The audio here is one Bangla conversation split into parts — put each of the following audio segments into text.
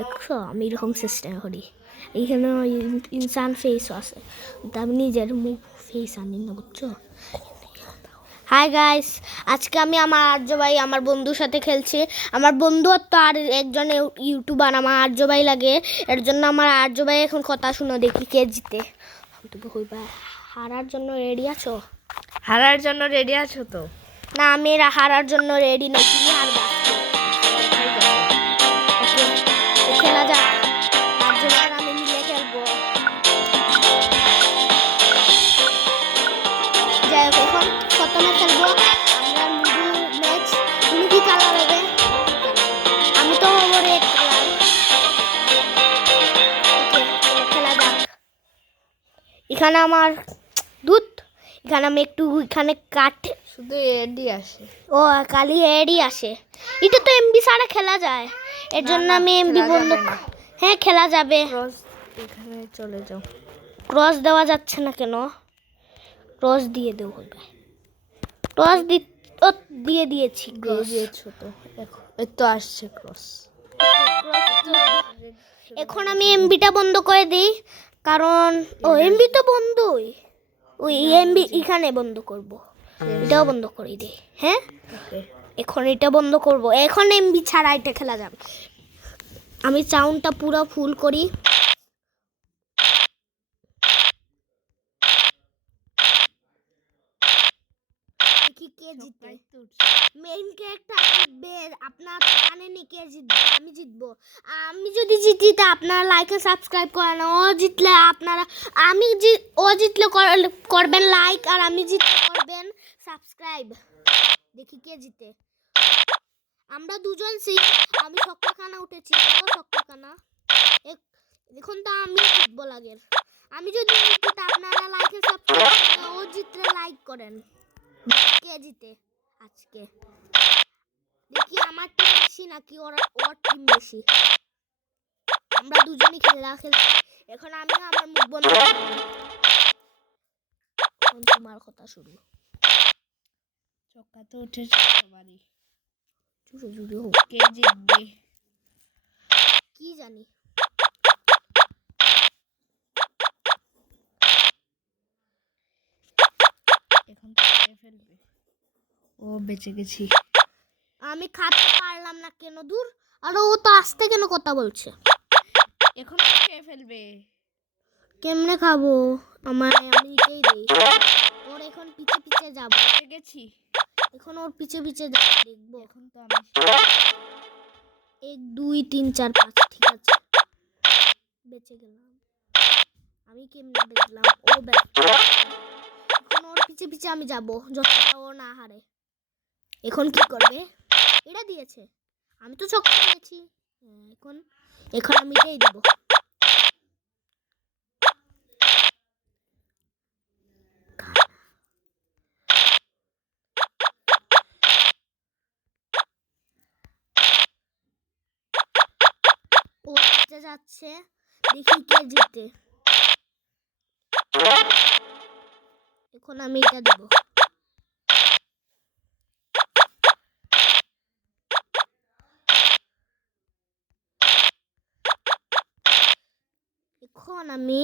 দেখছো আমি এরকম চেষ্টা করি। এইখানে ইনসান ফেসও আছে, আমি নিজের মুখ ফেস আনি না, বুঝছো? হাই গাইস, আজকে আমি আমার আর্য ভাই আমার বন্ধুর সাথে খেলছি। আমার বন্ধু তো আর একজন ইউটিউবার আমার আর্য ভাই লাগে, এর জন্য আমার আর্য ভাই এখন কথা শুনো, দেখি কে জিতে। তুমি কইবা হারার জন্য রেডি আছো? হারার জন্য রেডি আছো তো? না, আমি হারার জন্য রেডি নই। তুমি হারবা। ওকে, তো খেলা যাক। আর্য ভাই আর আমি মিলে খেলবো। যাই হোক, এখন প্রথমে খেলবো আমরা লুডো ম্যাচ। তুমি কি কালার হবে? আমি তো হবো রেড কালার। ওকে, খেলা যাক। এখানে আমার দুধ, এখানে আমি একটু এখানে কাট। শুধু এডি আসে। ও খালি এডই আসে। এটা তো এমবি ছাড়া খেলা যায়, এর জন্য আমি এমবি বন্ধ। হ্যাঁ খেলা যাবে। ক্রস এখানে চলে যাও। ক্রস দেওয়া যাচ্ছে না কেন? ক্রস দিয়ে দেবো। ক্রস দিয়ে দিয়েছি। ক্রস দিয়েছো তো? এখন এই তো আসছে ক্রস। এখন আমি এমবিটা বন্ধ করে দিই, কারণ এমবি তো বন্ধই। ওই এমবি এখানে বন্ধ করব, এটাও বন্ধ করে দিই। হ্যাঁ, এখন এটা বন্ধ করব। এখন এমবি ছাড়া এটা খেলা যাবে। আমি সাউন্ডটা পুরো ফুল করি। দেখি কে জিতে। মেইন ক্যারেক্টার জিতবে। আপনারা তো জানেনই কে জিতবে। আমি জিতবো। আমি যদি জিতি তা আপনারা লাইক আর সাবস্ক্রাইব করেন। ও জিতলে আপনারা, ও জিতলে করবেন লাইক, আর আমি জিতলে করবেন সাবস্ক্রাইব। দেখি কে জিতে। আমরা দুজন আমি সক্কাখানা উঠেছি। ও সক্কাখানা। এখন তো আমি জিতবো লাগের। আমি যদি জিতি তা আপনারা লাইক আর সাবস্ক্রাইব করেন। ও জিতলে লাইক করেন। কে জিতে আজকে? দেখি আমার টিম বেশি নাকি ওর টিম বেশি। আমরা দুজনই খেলা খেলছি। এখন আমি আমার মুখ বন্ধ করব। এখন তোমার কথা শুরু। চক্কা তো উঠেছে সবারই। জুড়ে জুড়ে হোক। কে জিতবে কি জানি। এখন তো খেয়ে ফেলবে। ও বেঁচে গেছি। আমি খাতে পারলাম না কেন? দূর। আর ও তো আসতে কেন কথা বলছে? এখন তো খেয়ে ফেলবে। কেমনে খাবো? আমি নিজেই দেই। ওর এখন পিছে পিছে যাব। বেঁচে গেছি। এখন ওর পিছে পিছে যাব, দেখবো। এখন তো আমি 1 2 3 4 5। ঠিক আছে, বেঁচে গেলাম। আমি কেমনে বেঁচলাম? ও এখন ওর পিছে পিছে আমি যাব, যতটা ও না হারে। এখন কি করবে? এটা দিয়েছে, আমি তো ছক্কা দিয়েছি। এখন এখন আমি এটাই দেব। ও জিতে যাচ্ছে, দেখি কে জিতে। এখন আমি এটা দেব। এখন আমি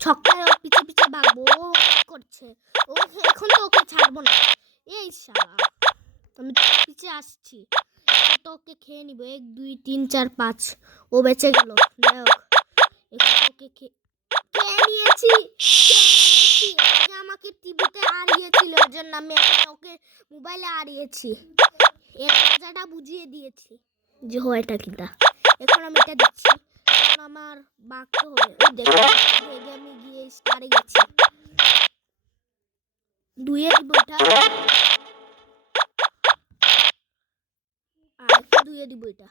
ছক্কায় ওর পিছে পিছে ভাগবো। ও করছে, ও এখন তো ওকে ছাড়বো না। এই শালা, আমি তো পিছে আসছি, তো ওকে খেয়ে নিব। 1 2 3 4 5। ও বেঁচে গেল। যাই হোক, এখন ওকে খেয়ে নিয়েছি। আগে আমাকে টিভিতে হারিয়েছিল, এর জন্য আমি এখন ওকে মোবাইলে হারিয়েছি। এর মজাটা বুঝিয়ে দিয়েছি যে হয়টা কিনা। এখন আমি এটা দিচ্ছি। এখন আমার বাঘতে হবে। ও দেখো, আমি গিয়ে স্টারে গেছি। 2 এ দিব এটা, আর একটা 2 এ দিব এটা,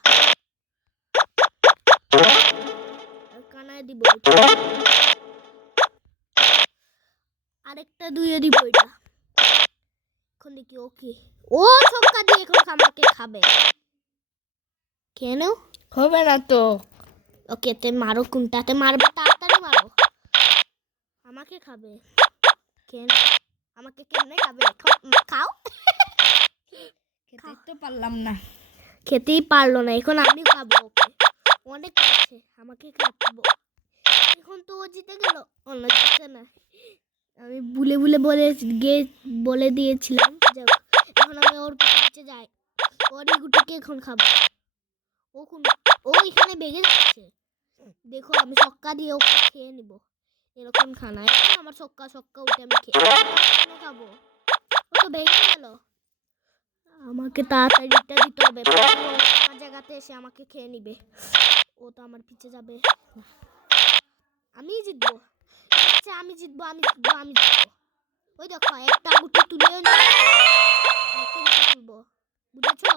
আর কানায় দিব এটা, আরেকটা 2 এ দিব এটা। এখন দেখি ওকে, ও ছক্কা দিয়ে এখন আমাকে খাবে। কেন হবে না তো? ওকে, তে মারো। কোনটাতে মারবে? তাড়াতাড়ি মারো। আমাকে খাবে। কেন আমাকে কেমনে খাবে? খাও। খেতে তো পারলাম না। খেতেই পারলো না। এখন আমি খাবো ওকে। ও অনেক আছে, আমাকে খাবো। এখন তো ও জিতে গেল, অন্য জিতে না। আমি ভুলে ভুলে বলে দিয়েছিলাম। যাক, এখন আমি ওর পিছে যাই, ওর গুটিকে এখন খাবো। ও এখানে বেগে যাচ্ছে, দেখো আমি ছক্কা দিয়ে ওকে খেয়ে নিব। এরকম খানা এখন আমার ছক্কা উঠে আমি খাবো। ও তো বেগে গেল, আমাকে তাড়াতাড়িটা দিতে হবে, আমার জায়গাতে এসে আমাকে খেয়ে নিবে। ও তো আমার পিছে যাবে, আমি জিতবো। আমি জিতবো। ওই দেখো একটা গুটি তুলেও তুলবো, বুঝেছো?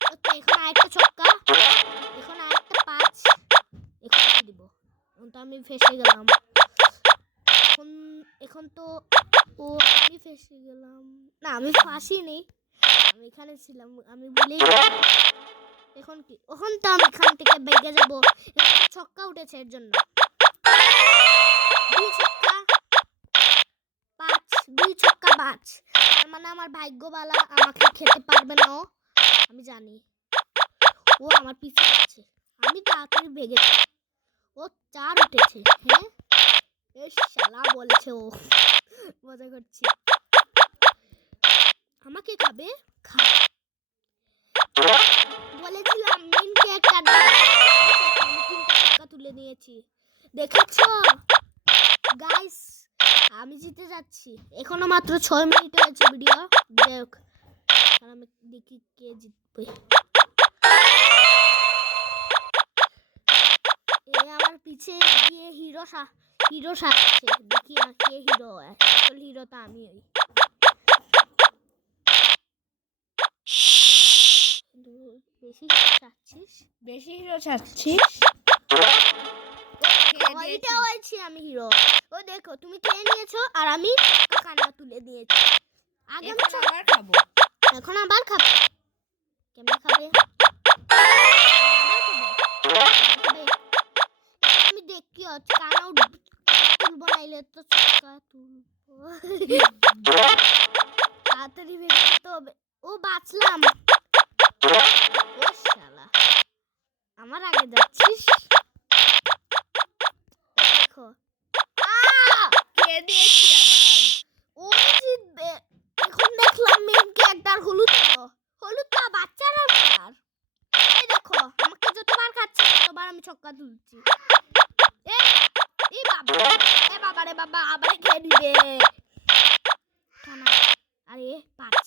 ওকে, এখন আরেকটা ছক্কা, এখন আরেকটা 5, এখন কি দিব? এখন তো আমি ফেসে গেলাম। এখন তো আমি ফেসে গেলাম না, আমি ফাঁসিনি, আমি এখানে ছিলাম, আমি ভুলেই গেলাম। এখন কি? এখন তো আমি এখান থেকে বেগে যাবো। ছক্কা উঠেছে এর জন্য, 2 ছক্কা 5, 2 ছক্কা 5। তার মানে আমার ভাগ্যবালা, আমাকে খেতে পারবে না ও, আমি জানি। ও আমার পিছে আছে, আমি তাড়াতাড়ি বেগে যাই। ও 4 উঠেছে। হ্যাঁ, বেশ শালা বলছে ও, মজা করছি। আমাকে খাবে, বলেছিলাম মেন ক্যারেক্টার আমি 3টা ছক্কা তুলে নিয়েছি, দেখেছো গাইস? আমি জিতে যাচ্ছি। এখনো মাত্র 6 মিনিট হয়েছে ভিডিও। দেখ, আমি দেখি কে জিতবে। আমার পিছে গিয়ে হিরো সাজছে, দেখি আর কে হিরো হয়। আসল হিরো তো আমি হই। বেশি হিরো চাচ্ছিস? ওইটা হয়েছি আমি হিরো। ও দেখো, তুমি খেয়ে নিয়েছো আর আমি খানা তুলে দিয়েছি। আগে আমি আবার খাবো। এখন আবার খাবো। কেমনে খাবে? আমি দেখি কানা তুলবো, নাইলে তো ছক্কা তুলবো। তাড়াতাড়ি বেরিয়ে যেতে হবে। ও বাঁচলাম। ও শালা, আমার আগে যাচ্ছিস। দেখো, কে দিয়েছি ও জিতবে। এখন দেখলাম মেন ক্যারেক্টার হলুদটা বাচ্চারা কালার। এই দেখো, আমাকে যতবার খাচ্ছে ততবার আমি ছক্কা তুলছি। বাবা রে বাবা, আবার খেয়ে দিবে। আরে 5,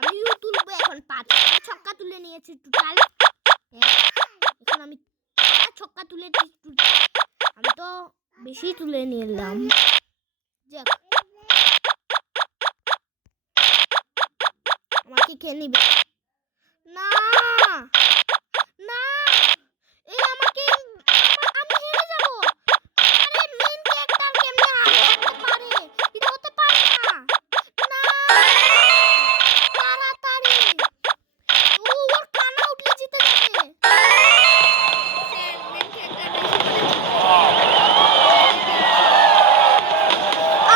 আমিও তুলবো এখন 5 ছক্কা তুলে নিয়েছি টোটাল। এখন আমি ছক্কা তুলেছি টোটাল, আমি তো বেশি তুলে নিলাম। যাক, আমাকে খেয়ে নিবে না, না, এই আমাকে, আমি হেরে যাব। আরে মেইন ক্যারেক্টার কেমনে হারতে পারে? এটা হতে পারে না। না, তাড়াতাড়ি, ওর কানা উঠলে জিতে যাবে।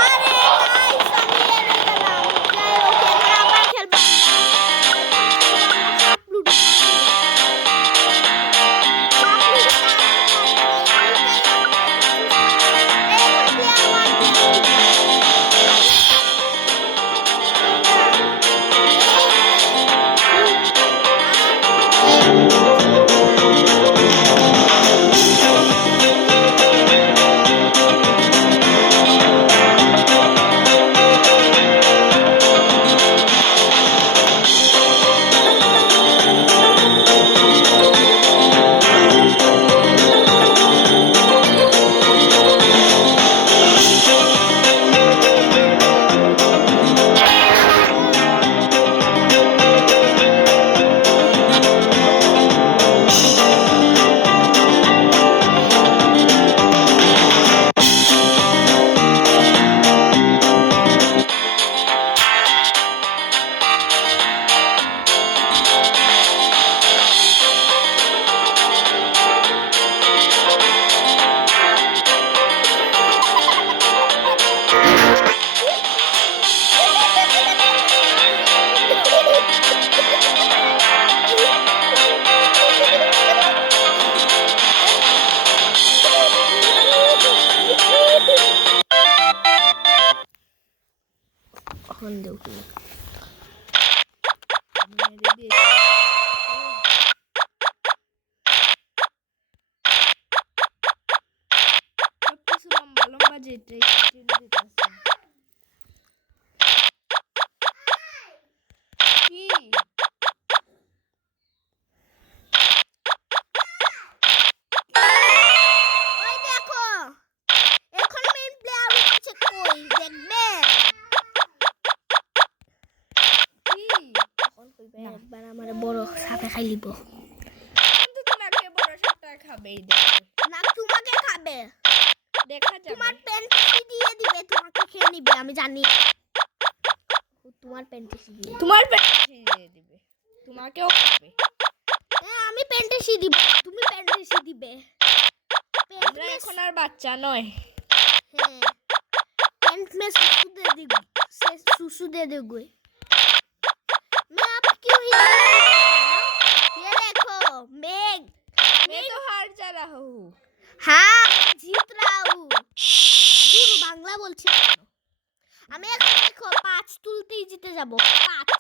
আরে গাইস, আমি হেরে গেলাম। যাই হোক, এবার আবার খেলবো। তুমি। আমি মেরে দিয়েছি। সবকিছু লম্বা লম্বা যেতে দিতেছে। কি ওই দেখো এখন মেইন প্লেয়ার উঠেছে, কই দেখবে? কি এখন কইবে একবার আমার বড় সাপে খাই লিব। কিন্তু তোমাকে বড় সাপটা খাবেই দেখো। না তোমাকে খাবে, দেখা যাবে। তোমার প্যান্টি দিয়ে দিবে, তোমাকে খেয়ে নিবে আমি জানি। তোমার প্যান্টি দিয়ে, তোমার পেটে দিয়ে দিবে, তোমাকেও খাবে। হ্যাঁ আমি প্যান্টি দিব, তুমি প্যান্টি দিবে। আমরা এখন আর বাচ্চা নয়। হ্যাঁ पेंट में सुसु दे दी, से सुसु दे दोगे। मैं आप क्यों ही ये देखो मैं तो हार जा रहा हूँ। हाँ मैं जीत रहा हूँ। दूर बांग्ला बोलছি কেন? আমি এখন দেখো 5 তুলতেই জিতে যাব। 5